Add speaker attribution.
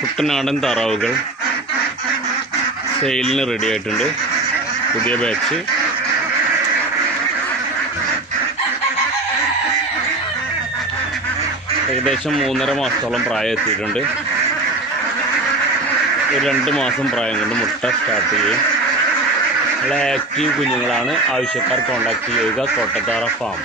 Speaker 1: കുട്ടനാടൻ താറാവുകൾ സെയിലിന് റെഡി ആയിട്ടുണ്ട്. പുതിയ ബാച്ച് ഏകദേശം മൂന്നര മാസത്തോളം പ്രായം എത്തിയിട്ടുണ്ട്. ഒരു രണ്ട് മാസം പ്രായം കൊണ്ട് മുട്ട സ്റ്റാർട്ട് ചെയ്യും. നല്ല ആക്റ്റീവ് കുഞ്ഞുങ്ങളാണ്. ആവശ്യക്കാർ കോൺടാക്റ്റ് ചെയ്യുക. കോട്ടത്താറ ഫാം